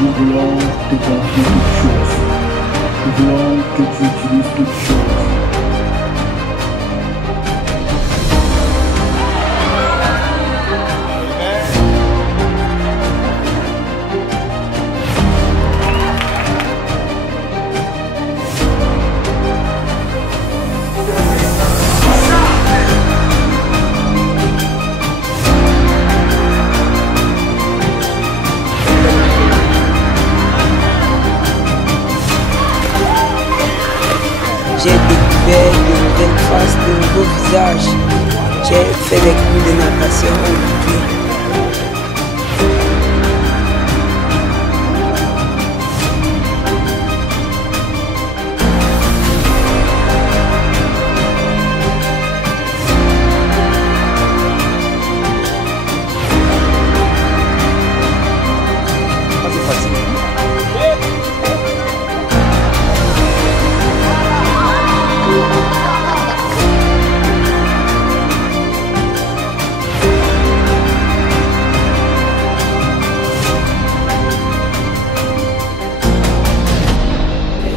Nous voulons te confier toute chose. Nous voulons que tu utilises toute chose. J'ai découvert de nouvelles faces, de nouveaux visages. J'ai fait des cours de natation aujourd'hui. C'est facile.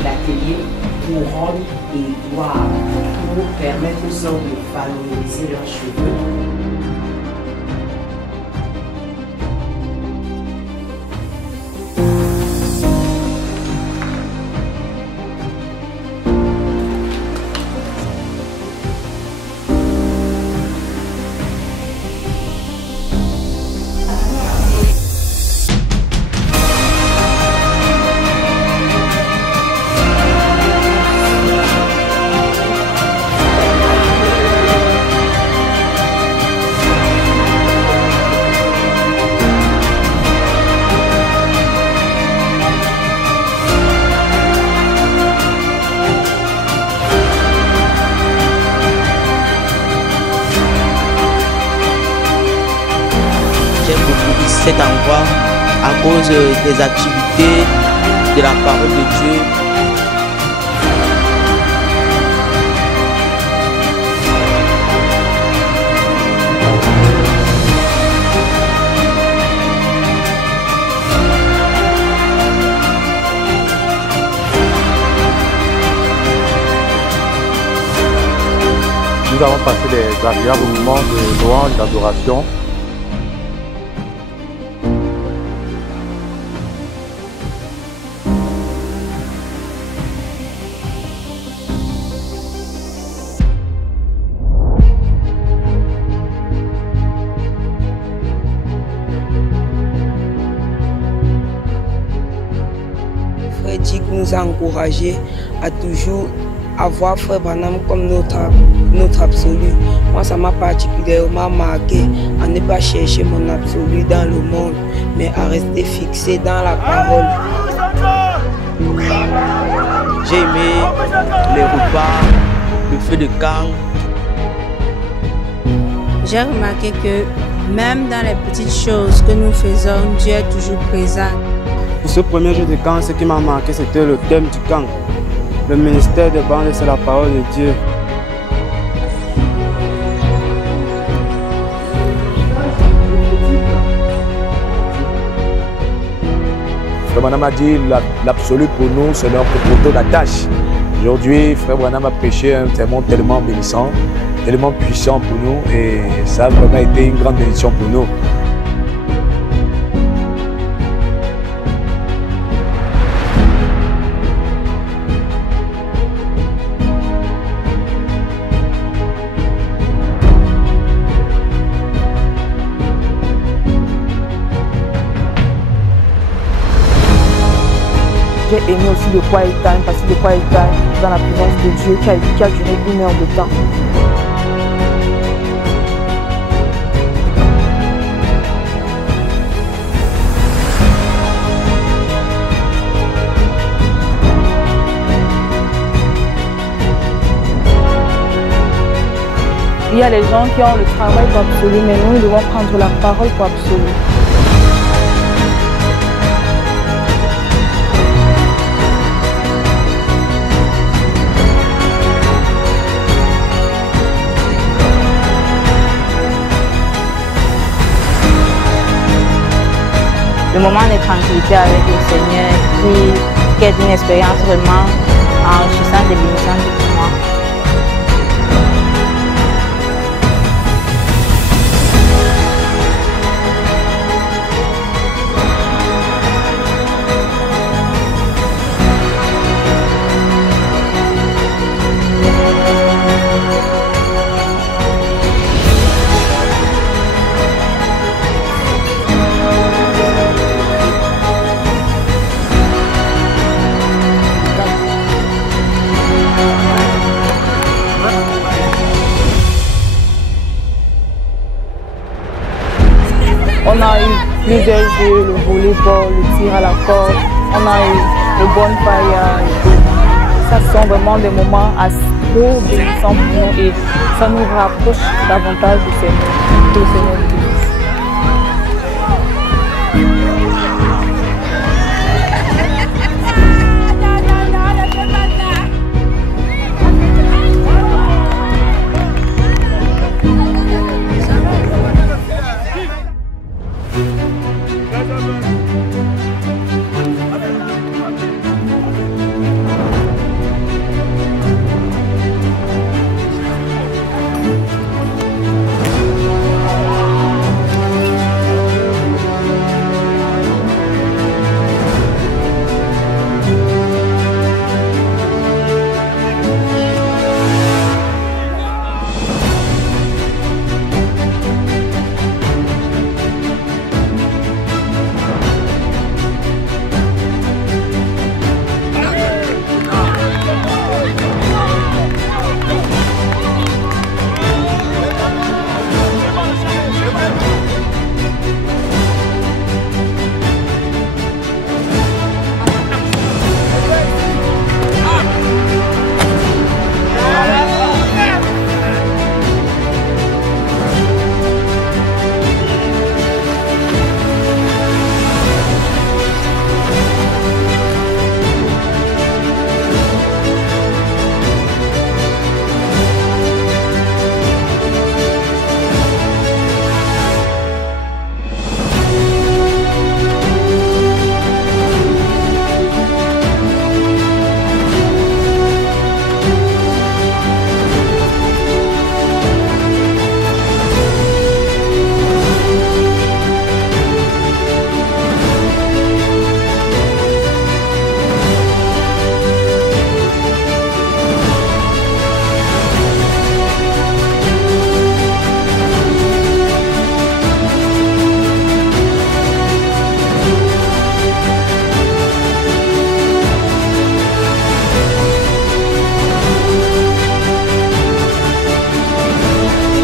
L'atelier couronne et doit pour permettre aux hommes de valoriser leurs cheveux. J'ai beaucoup cet endroit à cause des activités, de la parole de Dieu. Nous avons passé des agréables moments de louange, d'adoration. Frère Dick nous a encouragés à toujours avoir Frère Branham comme notre absolu. Moi, ça m'a particulièrement marqué à ne pas chercher mon absolu dans le monde, mais à rester fixé dans la parole. J'ai aimé les repas, le feu de camp. J'ai remarqué que même dans les petites choses que nous faisons, Dieu est toujours présent. Pour ce premier jour de camp, ce qui m'a marqué, c'était le thème du camp. Le ministère des bandes, c'est la parole de Dieu. Frère Branham a dit l'absolu pour nous, c'est notre poteau d'attache. Aujourd'hui, Frère Branham a prêché un sermon tellement bénissant, tellement puissant pour nous et ça a vraiment été une grande bénédiction pour nous. J'ai aimé aussi le quiet time, parce que le quiet time dans la présence de Dieu qui a duré 1 heure de temps. Il y a les gens qui ont le travail pour absolu, mais nous devons prendre la parole pour absolu. Le moment n'est tranquillité avec le Seigneur, puis qu'être une expérience vraiment enrichissante et bénissante pour moi. On a eu plusieurs jeux, le volleyball, le tir à la corde, on a eu le bonfire et tout. Ça sont vraiment des moments assez bénissants pour nous et ça nous rapproche davantage du Seigneur.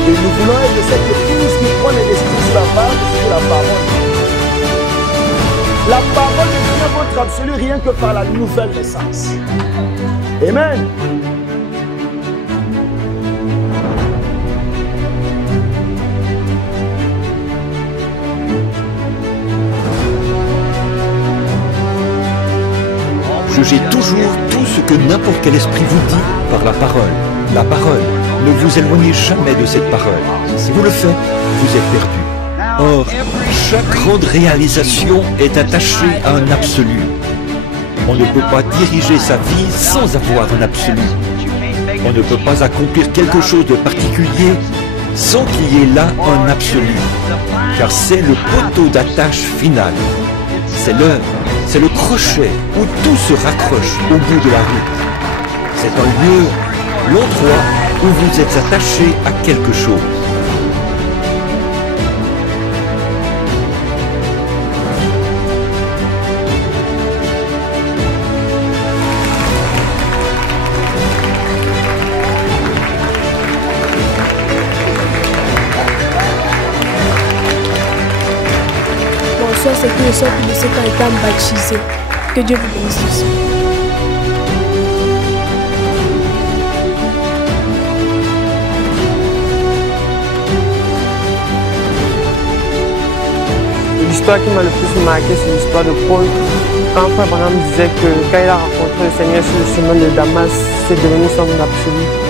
Et nous voulons être de cette église qui prend les décisions sur la base de la parole. La parole devient votre absolu rien que par la nouvelle naissance. Amen. Jugez toujours tout ce que n'importe quel esprit vous dit par la parole. La parole. Ne vous éloignez jamais de cette parole. Si vous le faites, vous êtes perdu. Or, chaque grande réalisation est attachée à un absolu. On ne peut pas diriger sa vie sans avoir un absolu. On ne peut pas accomplir quelque chose de particulier sans qu'il y ait là un absolu. Car c'est le poteau d'attache final. C'est l'heure, c'est le crochet où tout se raccroche au bout de la route. C'est un lieu, l'endroit où vous êtes attaché à quelque chose. Bonsoir, c'est que le sort de ce qui a été baptisé. Que Dieu vous bénisse. L'histoire qui m'a le plus marqué, c'est l'histoire de Paul. Quand Frère Branham disait que quand il a rencontré le Seigneur sur le chemin de Damas, c'est devenu son absolu.